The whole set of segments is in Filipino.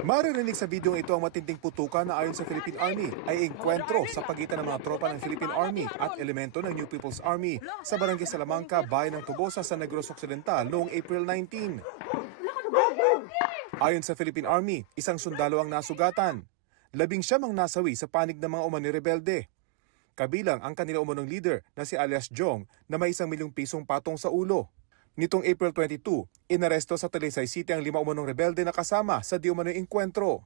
Maririnig sa videong ito ang matinding putukan na ayon sa Philippine Army ay engkwentro sa pagitan ng mga tropa ng Philippine Army at elemento ng New People's Army sa Barangay Salamanca, Bayan ng Tubosa sa Negros Occidental noong April 19. Ayon sa Philippine Army, isang sundalo ang nasugatan. 19 ang nasawi sa panig ng mga umani rebelde. Kabilang ang kanila umunong leader na si alias Jong na may 1 milyong pisong patong sa ulo. Nitong April 22, inaresto sa Talisay City ang 5 umunong rebelde na kasama sa di umano'y engkwentro.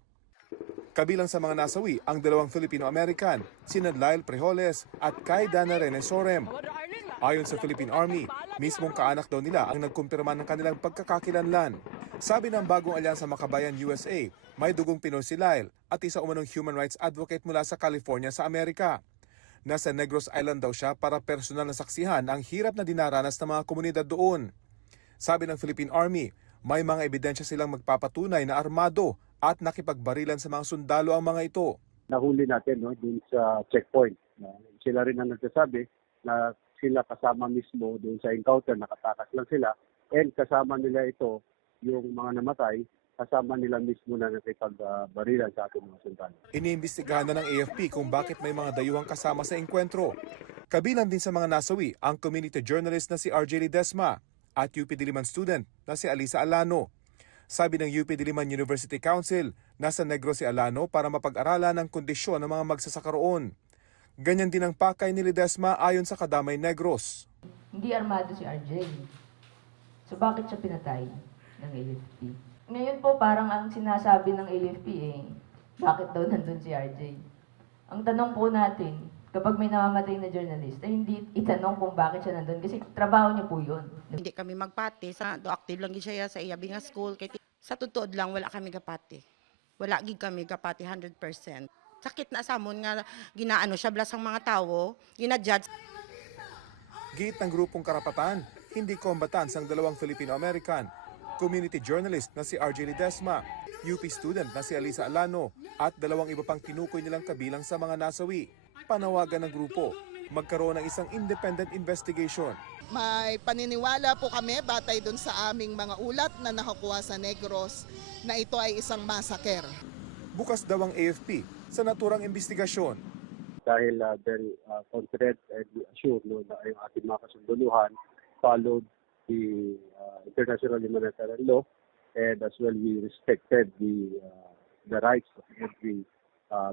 Kabilang sa mga nasawi ang 2 Filipino-American, sina Lyle Prejoles at Kai Dana Renesorem. Ayon sa Philippine Army, mismong kaanak daw nila ang nagkumpirma ng kanilang pagkakakilanlan. Sabi ng bagong alyansa Makabayan USA, may dugong Pinoy si Lyle at isa umunong human rights advocate mula sa California sa Amerika. Nasa Negros Island daw siya para personal na saksihan ang hirap na dinaranas ng mga komunidad doon. Sabi ng Philippine Army, may mga ebidensya silang magpapatunay na armado at nakipagbarilan sa mga sundalo ang mga ito. Nahuli natin dun sa checkpoint. Sila rin ang nagsasabi na sila kasama mismo dun sa encounter, nakatakas lang sila. And kasama nila ito, yung mga namatay, kasama nila mismo na nakipagbarilan sa ating mga sundalo. Iniimbestigahan na ng AFP kung bakit may mga dayuhang kasama sa engkwentro. Kabilang din sa mga nasawi ang community journalist na si RJ Ledesma at UP Diliman student na si Alisa Alano. Sabi ng UP Diliman University Council, nasa Negros si Alano para mapag-aralan ang kondisyon ng mga magsasaka roon. Ganyan din ang pakay ni Ledesma ayon sa Kadamay Negros. Hindi armado si RJ. So bakit siya pinatay ng AFP? Ngayon po parang ang sinasabi ng AFP bakit daw nandun si RJ? Ang tanong po natin, kapag may namamatay na journalist, ay hindi itanong kung bakit siya nandun kasi trabaho niya po yun. Hindi kami magpati, sa active lang siya sa iyabi nga school. Kaya sa totoo lang, wala kami gapati. Wala gid kami gapati 100%. Sakit na sa amon nga ginaano siya blasang mga tao, ginajudge. Giit ng grupong karapatan, hindi combatants ang 2 Filipino-American, community journalist na si RJ Ledesma, UP student na si Alisa Alano at 2 iba pang tinukoy nilang kabilang sa mga nasawi. Panawagan ng grupo, magkaroon ng isang independent investigation. May paniniwala po kami batay dun sa aming mga ulat na nakakuha sa Negros na ito ay isang massacre. Bukas daw ang AFP sa naturang investigasyon. Dahil very confident and assured na yung ating mga kasunduluhan followed the international humanitarian law and as well we respected the rights of every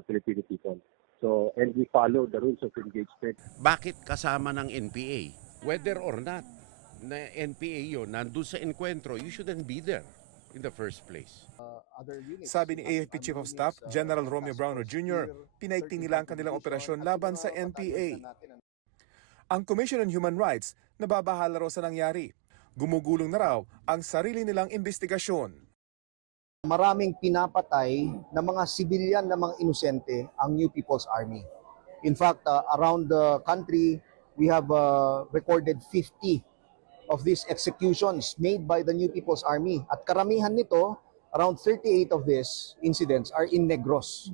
Filipino people. So, and we follow the rules of engagement. Bakit kasama ng NPA? Whether or not na NPA yun, nandun sa enkwentro, you shouldn't be there in the first place. Sabi ni AFP Chief of Staff, General Romeo Browner Jr., pinaigting nila ang kanilang operasyon laban sa NPA. Ang Commission on Human Rights nababahala raw sa nangyari. Gumugulong na raw ang sarili nilang investigasyon. Maraming pinapatay na mga sibilyan na mga inosente ang New People's Army. In fact, around the country, we have recorded 50 of these executions made by the New People's Army. At karamihan nito, around 38 of these incidents are in Negros.